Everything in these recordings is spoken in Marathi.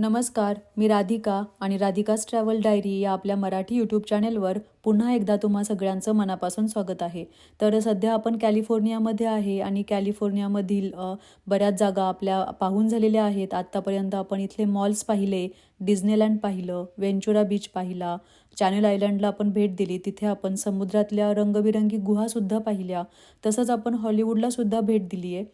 नमस्कार मी राधिका आणि राधिकास ट्रॅव्हल डायरी या आपल्या मराठी यूट्यूब चॅनेलवर पुन्हा एकदा तुम्हा सगळ्यांचं मनापासून स्वागत आहे. तर सध्या आपण कॅलिफोर्नियामध्ये आहे आणि कॅलिफोर्नियामधील बऱ्याच जागा आपल्या पाहून झालेल्या आहेत. आत्तापर्यंत आपण इथले मॉल्स पाहिले डिझनीलँड पाहिलं वेंचुरा बीच पाहिला चॅनल आयलँडला आपण भेट दिली. तिथे आपण समुद्रातल्या रंगबिरंगी गुहासुद्धा पाहिल्या. तसंच आपण हॉलिवूडलासुद्धा भेट दिली आहे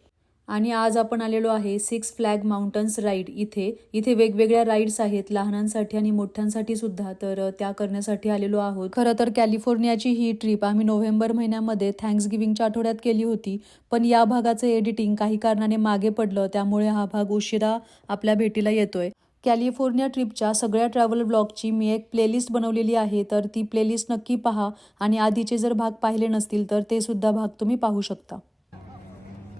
आणि आज आपण आलेलो आहे सिक्स फ्लॅग माउंटन्स राईड इथे. इथे वेगवेगळ्या राईड्स आहेत लहानांसाठी आणि मोठ्यांसाठी सुद्धा. तर त्या करण्यासाठी आलेलो आहोत. खरं तर कॅलिफोर्नियाची ही ट्रिप आम्ही नोव्हेंबर महिन्यामध्ये थँक्स गिव्हिंगच्या आठवड्यात केली होती. पण या भागाचं एडिटिंग काही कारणाने मागे पडलं. त्यामुळे हा भाग उशिरा आपल्या भेटीला येतोय. कॅलिफोर्निया ट्रिपच्या सगळ्या ट्रॅव्हल ब्लॉगची मी एक प्लेलिस्ट बनवलेली आहे. तर ती प्लेलिस्ट नक्की पहा. आणि आधीचे जर भाग पाहिले नसतील तर ते सुद्धा भाग तुम्ही पाहू शकता.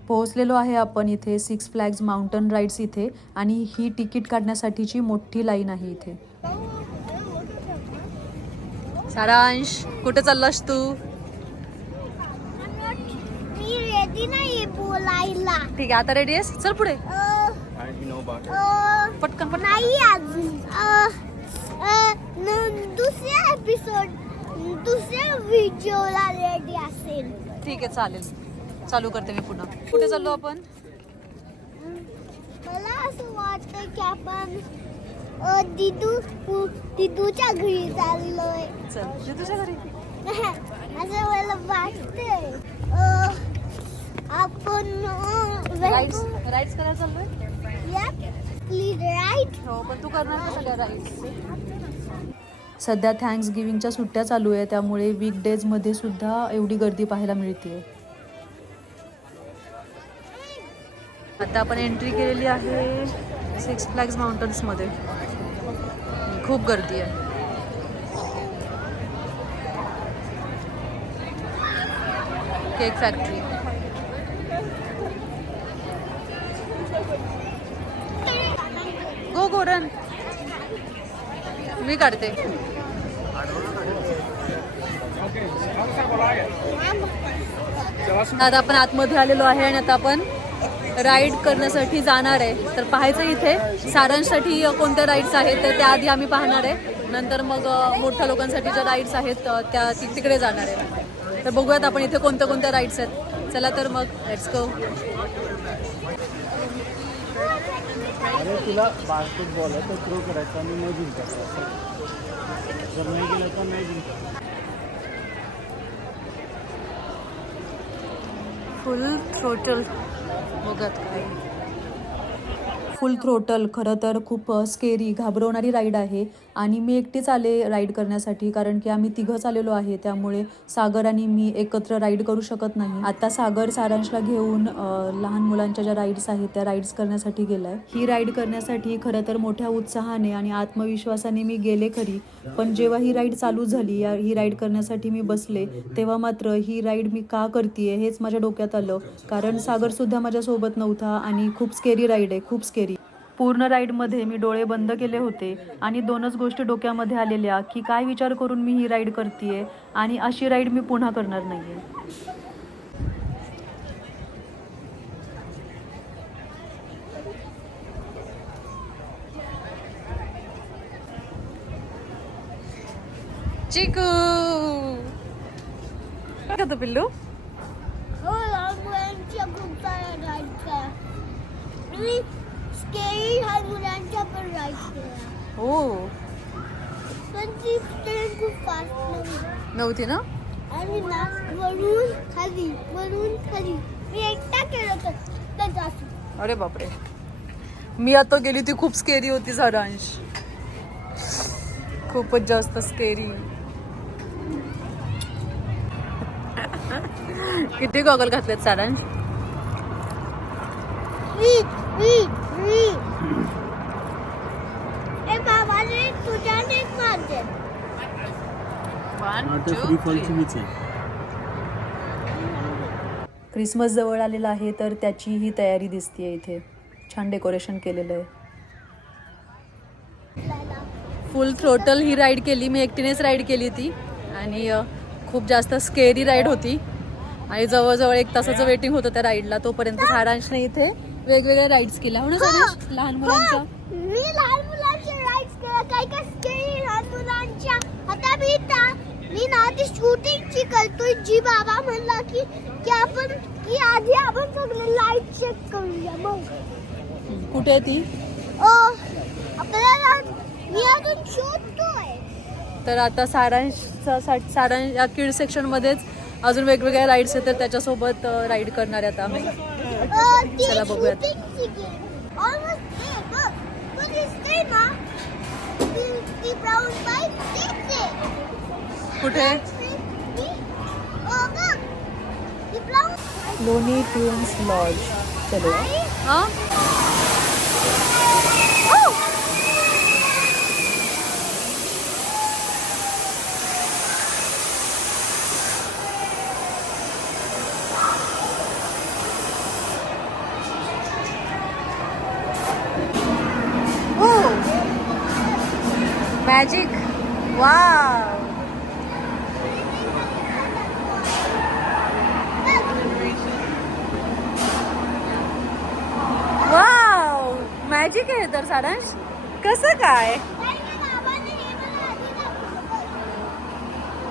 पोहोचलेलो आहे आपण इथे सिक्स फ्लॅग्स माउंटन राईड्स इथे आणि ही तिकीट काढण्यासाठीची मोठी लाईन आहे इथे. सारांश कुठे चाललास तू? ठीक आहे आता रेडी आहेस? चल पुढे. पटकन पटकन. दुसऱ्या एपिसोड दुसऱ्या व्हिडिओला रेडी असेल. ठीक आहे चालेल. चालू करते मी पुन्हा. कुठे चाललो आपण? मला असं वाटतं की आपण दिदूच्या घरी चाललोय. चल घरी. असं मला वाटतंय. आपण राईड्स राईड्स करायला चाललोय? प्लीज राईट हो पण तू करणार का सगळ्या राईड्स सध्या थँक्स गिव्हिंगच्या सुट्ट्या चालू आहे त्यामुळे वीकडेजमध्ये सुद्धा एवढी गर्दी पाहायला मिळते आता आपण एंट्री केलेली आहे सिक्स फ्लॅग्स माउंटन्समध्ये खूप गर्दी आहे. Cake factory go go run मी काढते. आता आपण आतमध्ये आलेलो आहे आणि आता आपण राईड करण्यासाठी जाणार आहे. तर पाहायचं इथे. सारांसाठी कोणत्या राईड्स आहेत तर त्याआधी आम्ही पाहणार आहे. नंतर मग मोठ्या लोकांसाठी ज्या राईड्स आहेत त्या तिकडे जाणार आहे. तर बघूयात आपण इथे कोणत्या कोणत्या राईड्स आहेत. चला तर मग लेट्स गो अरे तुला बास्केटबॉल आहे तर थ्रो करायचा आणि नाही जिंकायचा जर नाही गेलं तर नाही जिंकायचं फुल थ्रोटल बघत काय. फुल थ्रोटल खरं तर खूप स्केरी घाबरवणारी राईड आहे. आणि मी एकटीच आले राईड करण्यासाठी कारण की आम्ही तिघंच आलेलो आहे. त्यामुळे सागर आणि मी एकत्र राईड करू शकत नाही. आता सागर सारांशला घेऊन लहान मुलांच्या ज्या राईड्स आहेत त्या राईड्स करण्यासाठी गेलाय. ही राईड करण्यासाठी खरं तर मोठ्या उत्साहाने आणि आत्मविश्वासाने मी गेले खरी. पण जेव्हा ही राईड चालू झाली या ही राईड करण्यासाठी मी बसले तेव्हा मात्र ही राईड मी का करते हेच माझ्या डोक्यात आलं. कारण सागर सुद्धा माझ्यासोबत नव्हता आणि खूप स्केरी राईड आहे खूप स्केरी पूर्ण राईडमध्ये मी डोळे बंद केले होते आणि दोनच गोष्टी डोक्यामध्ये आलेल्या की काय विचार करून मी ही राईड करते आणि अशी राईड मी पुन्हा करणार नाहीये. चिकू! काय करतो पिल्लू हो मुलांच्या पण केल्या हो. पण ती ट्रेन खूप फास्ट नव्हती नव्हती ना? आणि ना वरून खाली वरून खाली. मी एकटा केलं तर अरे बापरे. मी आता गेली ती खूप स्केरी होती सारांश. खूपच जास्त स्केरी किती गॉगल घातलेत सारांश? फ्री फॉलची आहे. क्रिसमस जवळ आलेला आहे तर त्याची ही तयारी दिसतीये इथे. छान डेकोरेशन केलेलं आहे. फुल थ्रोटल ही राईड केली मी एकटीनेच राईड केली ती. आणि खूप जास्त स्केरी राईड होती. आणि जवळजवळ एक तासाचं वेटिंग होतं त्या राईडला तोपर्यंत सारांशने इथे वेगवेगळ्या राईड्स केल्या. हो म्हणून सारांश? लहान मुलांचा लहान मुलांच्या राईड्स केल्या. काही काही स्केरी लहान मुलांच्या. आता ती शूटिंगची करतोय जी बाबा म्हणला की की आपण की आधी आपण सगळे लाइट चेक करूया मग कुठे आहे ती? आपल्याला मी अजून शोधतोय. तर आता सारांशचा सा- सारांश या किड सेक्शनमध्येच अजून वेगवेगळ्या राईड्स आहेत तर त्याच्यासोबत राईड करणार आहेत आम्ही. अ, ती चला बघूयात. बघ दिसते ना ती ती तीच आहे. कुठे? Looney tunes lodge. चलो. मॅजिक सारांश कसं काय?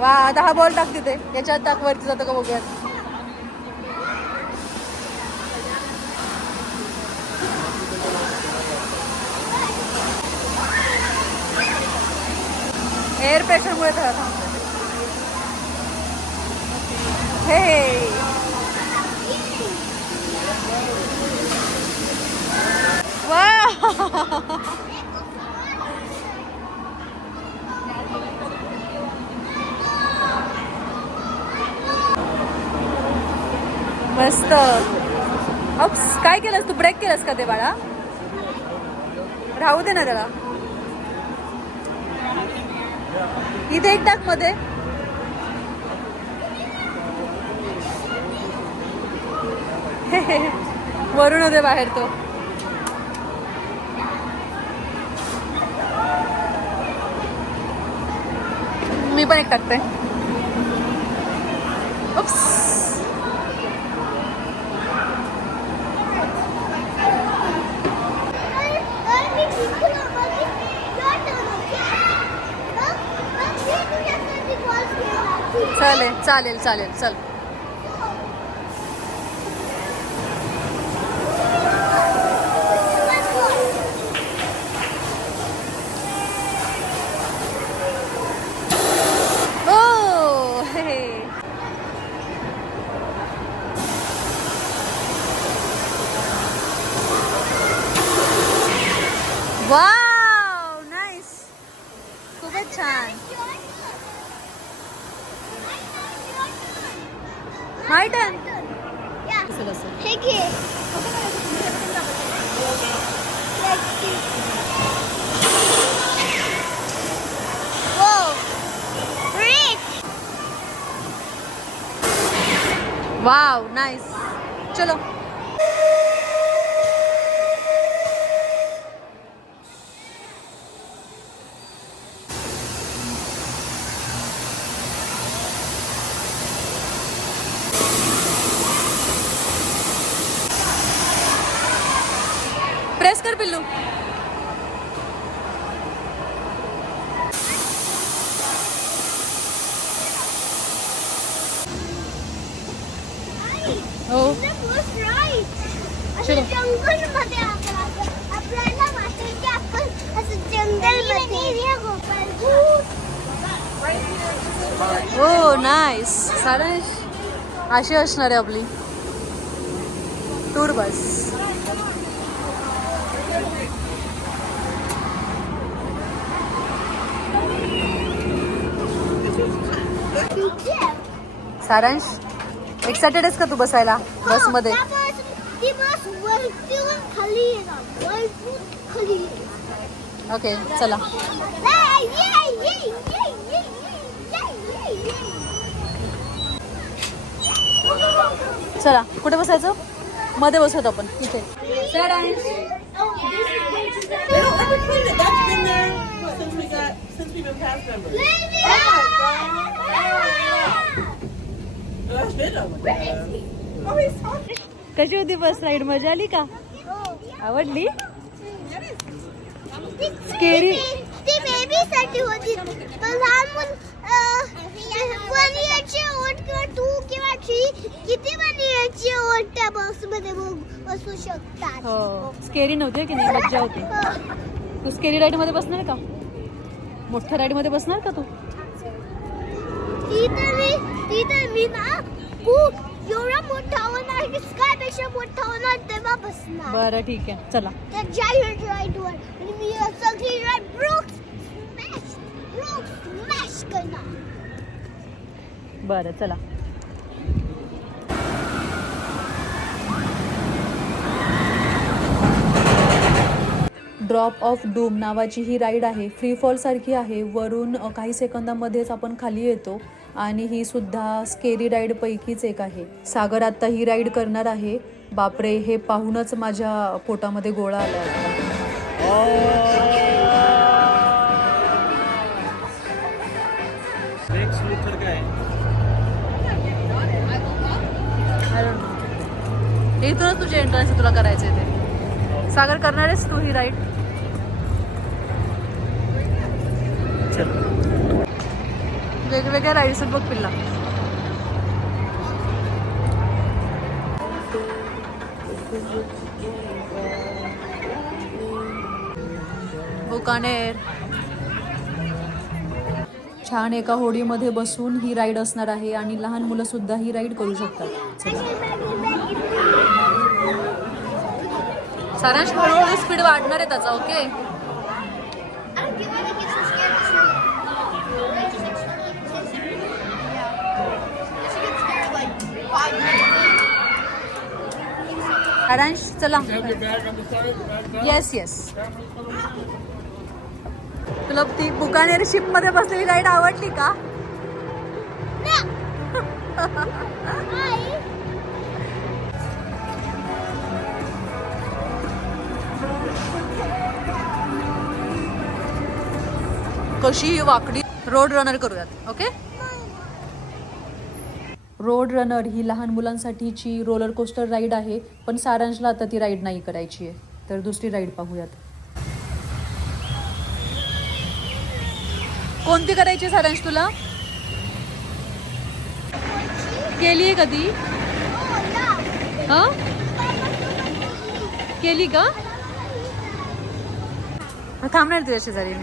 वा दहा बॉल टाक तिथे. याच्यात टाक वरती जातो का बघूयात एअर प्रेशरमुळे तर हे वा मस्त. अप्स काय केलंस? तू ब्रेक केलंस का ते बाळा राहू दे ना त्याला इथे एक टाकमध्ये. वरून होते बाहेर तो. मी पण एक टाकते. उप्स चालेल चालेल चालेल चल. वाव नाईस चलो अशी असणार आहे आपली. Tour bus. सारांश एक्सायटेडच का तू बसायला? बसमध्ये. ओके चला. चला कुठे बसायचं? मध्ये बसवत आपण. इथे. कशी होती बस राईड मजा आली का? आवडली? स्केरी ती बेबी साठी होती. पण लहान मुलं इयरची ओट किंवा टू किंवा थ्री किती वन इयरची ओट त्या बसमध्ये बसू शकतात. हो. स्केरी नव्हती की नाही? मज्जा होती. तू स्केरी राईडमध्ये बसणार का? मोठ्या राईडमध्ये बसणार का तू? ती तर मी ती तर मी ना खूप एवढा मोठा होणार की स्कायपेक्षा मोठा होणार तेव्हा बसणार. बरं ठीक आहे. चला. त्या जायंट राईड वर. आणि मी सगळी ride brook smash brook smash करणार बरं चला. ड्रॉप ऑफ डूम नावाची ही राईड आहे. फ्री फॉल सारखी आहे. वरून काही सेकंदामध्येच आपण खाली येतो आणि ही सुद्धा स्केरी राईड पैकीच एक आहे. सागर आता ही राईड करणार आहे. बापरे हे पाहूनच माझ्या पोटामध्ये गोळा आला इथूनच तुझे एंट्रन्स तुला करायचे ते. सागर करणार आहेस तू ही राईड वेगवेगळ्या राईड्स आहेत बघ पिल्ला. बुकानेर. छान एका होडीमध्ये बसून ही राईड असणार आहे आणि लहान मुलं सुद्धा ही राईड करू शकतात चला. सारांश हळूहळू स्पीड वाढणार आहे त्याचा ओके सारांश चला. येस येस तुला ती बुकानेर शिपमध्ये बसलेली गाईड आवडली का? कशी ही वाकडी रोड रनर करूयात ओके रोड रनर ही लहान मुलांसाठीची रोलर कोस्टर राईड आहे पण सारांशला आता ती राईड नाही करायची आहे. तर दुसरी राईड पाहूयात. कोणती करायची सारांश तुला? केली आहे कधी? हा? केली का? थांबणार तुझ्या शेजारी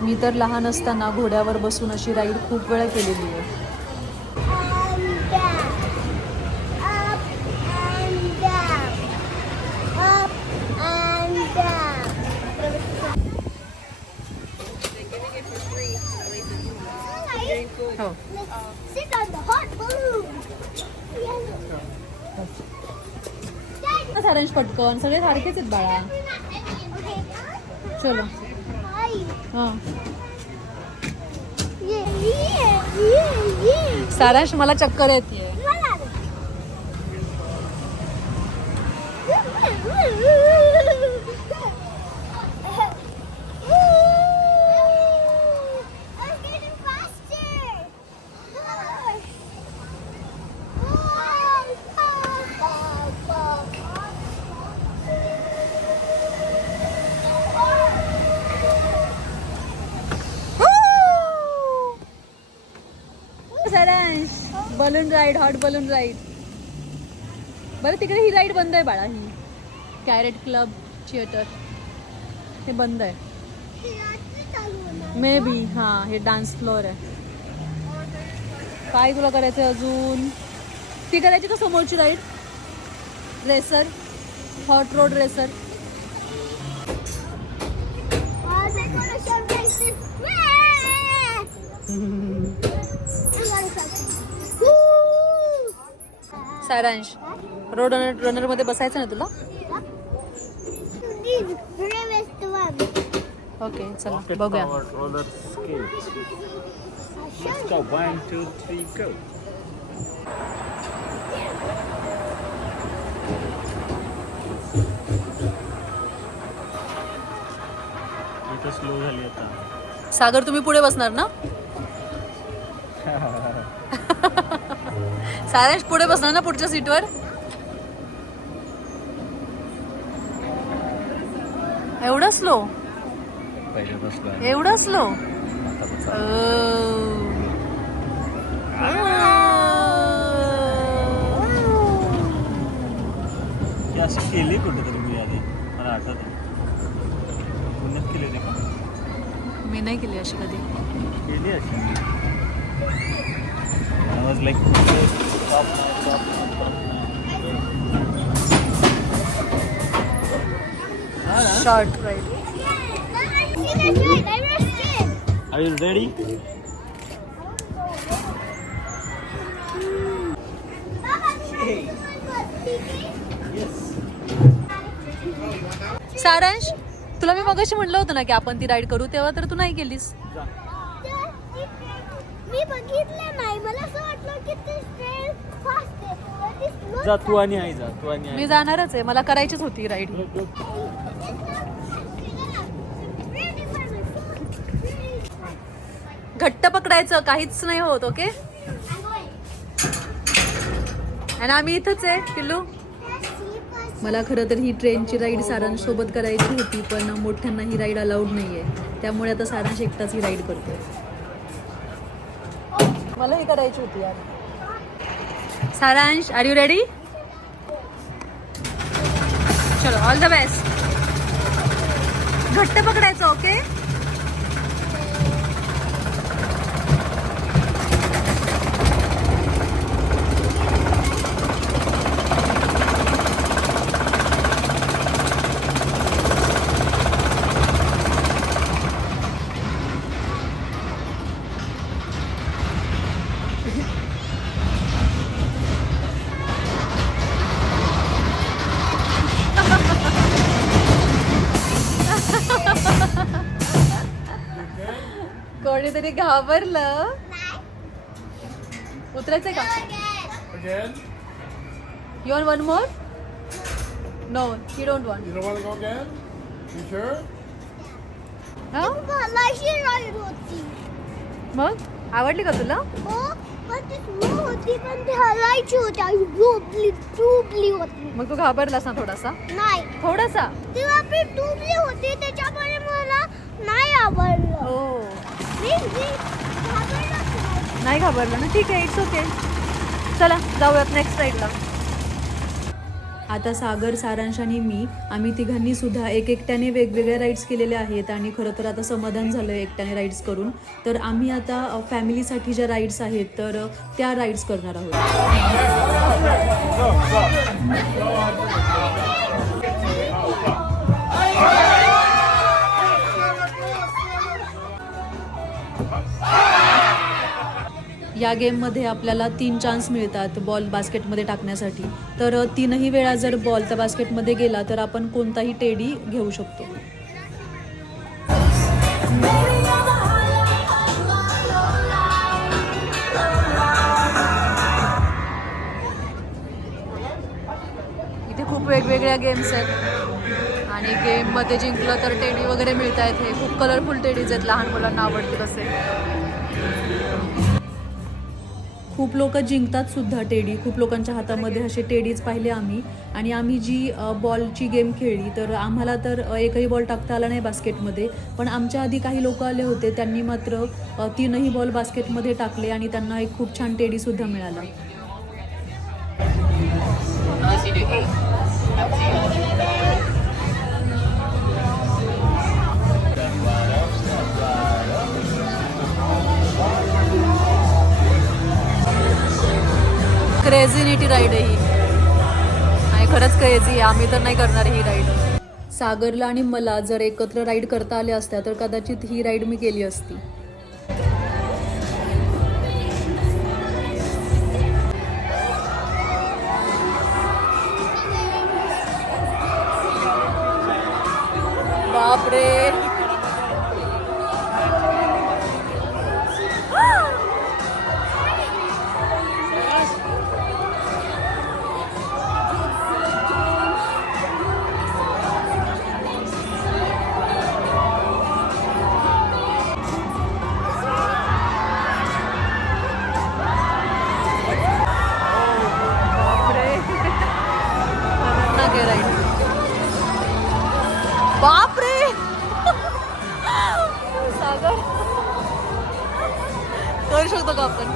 मी तर लहान असताना घोड्यावर बसून अशी राईड खूप वेळा केलेली आहे. हो. हो. सारांश पटकन. सगळे सारखेच आहेत बाळा. चलो. सारांश मला चक्कर येते राईड हॉट बलून राईड बरं तिकडे ही राईड बंद आहे बाळा ही. कॅरेट क्लब थिएटर हे बंद आहे. मे बी हां हे डान्स फ्लोअर आहे. काय तुला करायचं अजून? ती करायची का समोरची ride racer hot road racer Saransh road runner रनरमध्ये बसायचं ना तुला? ओके चला बघूया. स्लो झाली आता. सागर तुम्ही पुढे बसणार ना? सारांश पुढे बसणार ना पुढच्या सीटवर एवढं स्लो एवढं स्लो असं केली कुठेतरी मी आधी. मला आठवत पुण्यात केली होती का? मी नाही केली अशी कधी. केली अशी like short ride are you ready Saransh तुला मी मगाशी म्हणलं होतं ना की आपण ती राईड करू तेव्हा तर तू नाही केलीस मी बघितलं नाही. मला असं वाटलं की ते ट्रेन फास्ट आहे. पण ती slow जा तू आणि आई जा तू आणि आई मी जाणारच आहे. मला करायचीच होती राईड घट्ट पकडायचं काहीच नाही होत ओके आणि आम्ही इथंच आहे पिल्लू मला खरं तर ही ट्रेनची राईड सारांसोबत करायची होती पण मोठ्यांना ही राईड अलाउड नाही आहे त्यामुळे आता सारांश एकटाच ही राईड करतोय. मला ही करायची होती यार. सारांश आर यू रेडी चलो ऑल द बेस्ट घट्ट पकडायचं ओके घाबरलं? उतरायचंय का? You want one more no you don't want You don't want to go again? You sure? घालायची राईड होती मग? आवडली का तुला? हो पण ती स्लो होती पण ती हलायची होती आणि डुबली डुबली होती मग तू घाबरलास ना थोडासा? नाही थोडासा होती त्याच्यामुळे मला नाही आवडलं. हो. नाही. घाबरलं ना. ठीक आहे इट्स ओके चला जाऊयात नेक्स्ट साईडला आता सागर सारांश आणि मी आम्ही तिघांनी सुद्धा एक एकट्याने वेगवेगळ्या राईड्स केलेल्या आहेत आणि खरं तर आता समाधान झालं आहे एकट्याने राईड्स करून. तर आम्ही आता फॅमिलीसाठी ज्या राईड्स आहेत तर त्या राईड्स करणार आहोत. या गेममध्ये आपल्याला तीन चान्स मिळतात बॉल बास्केटमध्ये टाकण्यासाठी. तर तीनही वेळा जर बॉल त्या बास्केटमध्ये गेला तर आपण कोणताही टेडी घेऊ शकतो. इथे खूप वेगवेगळ्या गेम्स आहेत. आणि गेममध्ये जिंकलं तर टेडी वगैरे मिळत आहेत हे खूप कलरफुल टेडीज आहेत लहान मुलांना आवडतील असे. खूप लोक जिंकतात सुद्धा टेडी. खूप लोकांच्या हातामध्ये असे टेडीज पाहिले आम्ही. आणि आम्ही जी बॉलची गेम खेळली तर आम्हाला तर एकही बॉल टाकता आला नाही बास्केटमध्ये. पण आमच्या आधी काही लोक आले होते त्यांनी मात्र तीनही बॉल बास्केटमध्ये टाकले आणि त्यांना एक खूप छान टेडीसुद्धा मिळाला. क्रेझिनिटी राईड आहे ही. आणि खरंच क्रेझी आहे. आम्ही तर नाही करणार ही राईड सागरला आणि मला जर एकत्र राईड करता आल्या असत्या तर कदाचित ही राईड मी केली असती. बापरे. करू शकतो का आपण?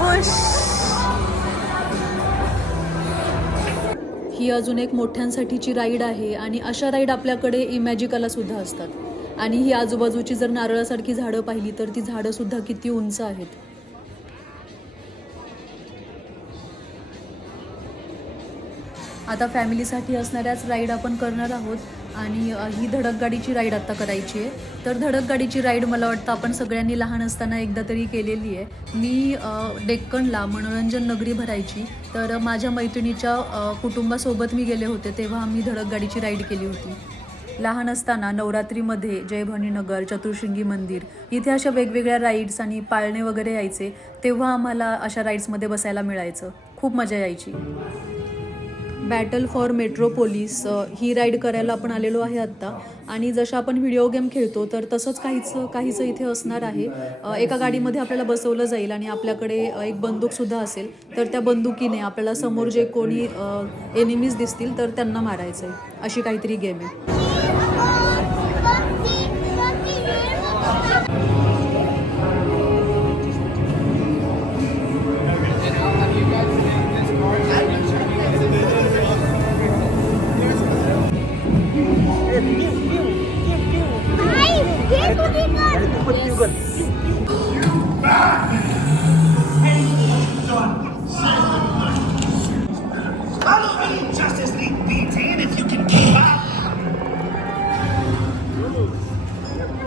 Oh ही अजून एक मोठ्यांसाठीची राईड आहे आणि अशा राईड आपल्याकडे इमॅजिकाला सुद्धा असतात. आणि ही आजूबाजूची जर नारळासारखी झाडं पाहिली तर ती झाडं सुद्धा किती उंच आहेत. आता फॅमिलीसाठी असणाऱ्याच राईड आपण करणार आहोत. आणि ही धडक गाडीची राईड आत्ता करायची आहे. तर धडक गाडीची राईड मला वाटतं आपण सगळ्यांनी लहान असताना एकदा तरी केलेली आहे. मी डेक्कनला मनोरंजन नगरी भरायची. तर माझ्या मैत्रिणीच्या कुटुंबासोबत मी गेले होते तेव्हा आम्ही धडक गाडीची राईड केली होती. लहान असताना नवरात्रीमध्ये जयभवानीनगर चतुर्शृंगी मंदिर इथे अशा वेगवेगळ्या राईड्स आणि पाळणे वगैरे यायचे. तेव्हा आम्हाला अशा राईड्समध्ये बसायला मिळायचं. खूप मजा यायची. बॅटल फॉर मेट्रोपोलिस ही राईड करायला आपण आलेलो आहे आत्ता. आणि जसं आपण व्हिडिओ गेम खेळतो तर तसंच काहीच काहीचं इथे असणार आहे. एका गाडीमध्ये आपल्याला बसवलं जाईल आणि आपल्याकडे एक बंदूकसुद्धा असेल तर त्या बंदुकीने आपल्याला समोर जे कोणी एनिमीज दिसतील तर त्यांना मारायचं आहे अशी काहीतरी गेम आहे.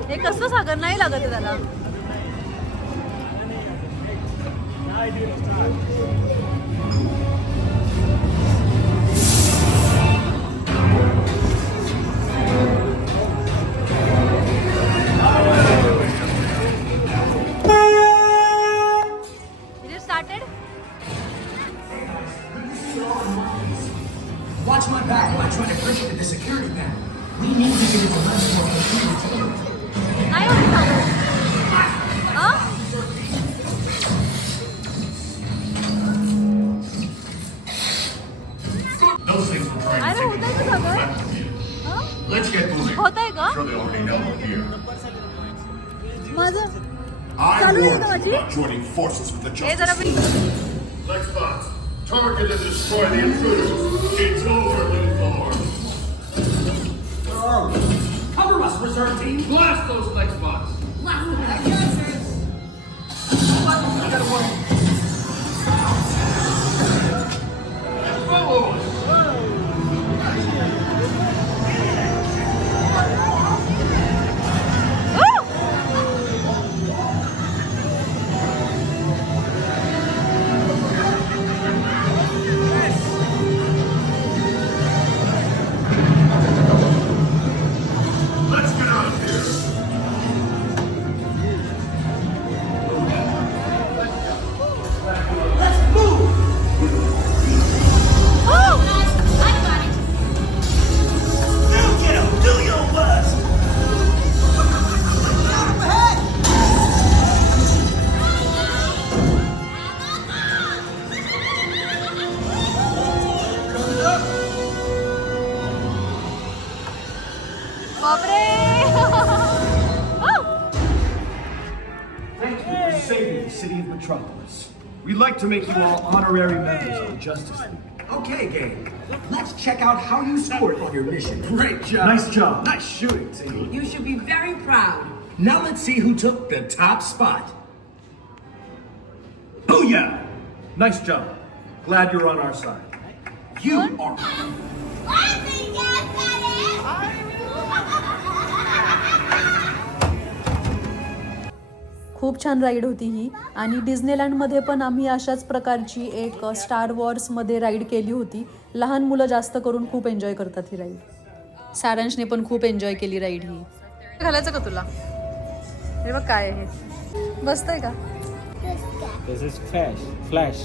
हे कसं सागर नाही लागत त्याला. I Salud, warned you Haji. about joining forces with the हे जरा Justice me League. Lex Bots, target and destroy the intruders. It's over, Luthor. Cover us, reserve team. Blast those Lex bots. Let's Honorary members of the Justice League. Okay, gang. Let's check out how you scored on your mission. Great job. Nice job. Nice shooting, team. You should be very proud. Now let's see who took the top spot. Booyah! Nice job. Glad you're on our side. You are खूप छान राईड होती ही आणि डिझनीलँडमध्ये पण आम्ही अशाच प्रकारची एक स्टार वॉर्समध्ये राईड केली होती लहान मुलं जास्त करून खूप एन्जॉय करतात ही राईड सारांशने पण खूप एन्जॉय केली राईड ही घालायचं का तुला हे बघ काय आहे हे बसतंय का This is Flash. Flash.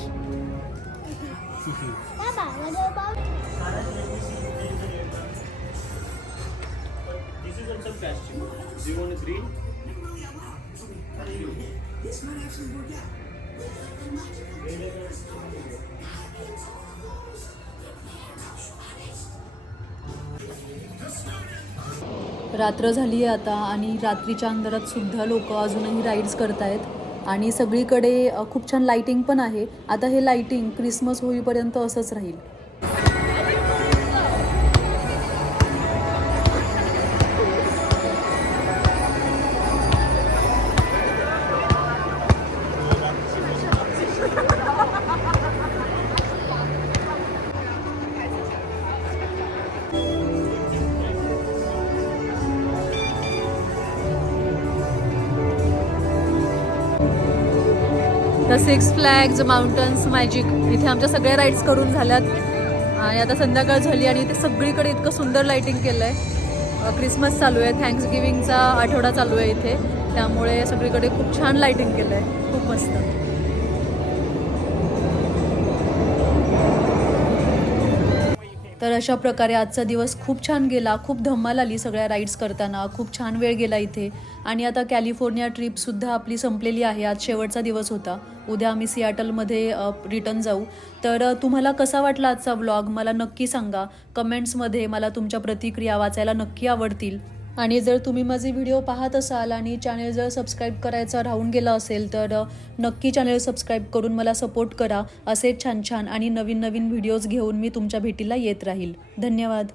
This is also costume. Do you want green? रात्र झाली आहे आता आणि रात्रीच्या अंधारात सुद्धा लोक अजूनही राईड्स करतायत. आणि सगळीकडे खूप छान लाईटिंग पण आहे. आता हे लाईटिंग क्रिसमस होईपर्यंत असंच राहील. सिक्स फ्लॅग्स माउंटन्स मॅजिक इथे आमच्या सगळ्या राईड्स करून झाल्यात. आणि आता संध्याकाळ झाली आणि इथे सगळीकडे इतकं सुंदर लाईटिंग केलं आहे क्रिसमस चालू आहे थँक्स गिविंगचा आठवडा चालू आहे इथे. त्यामुळे सगळीकडे खूप छान लाईटिंग केलं आहे खूप मस्त. तर अशा प्रकारे आजचा दिवस खूप छान गेला. खूप धम्माल आली सगळ्या राईड्स करताना. खूप छान वेळ गेला इथे. आणि आता कॅलिफोर्निया ट्रिपसुद्धा आपली संपलेली आहे. आज शेवटचा दिवस होता. उद्या आम्ही सियाटलमध्ये रिटर्न जाऊ. तर तुम्हाला कसा वाटला आजचा व्लॉग मला नक्की सांगा. कमेंट्समध्ये मला तुमच्या प्रतिक्रिया वाचायला नक्की आवडतील. आणि जर तुम्ही माझे व्हिडिओ पाहत असाल आणि चॅनल जर सबस्क्राईब करायचा राहून गेला असेल तर नक्की चॅनल सबस्क्राईब करून मला सपोर्ट करा. असे छान छान आणि नवीन नवीन व्हिडिओज घेऊन मी तुमच्या भेटीला येत राहील. धन्यवाद.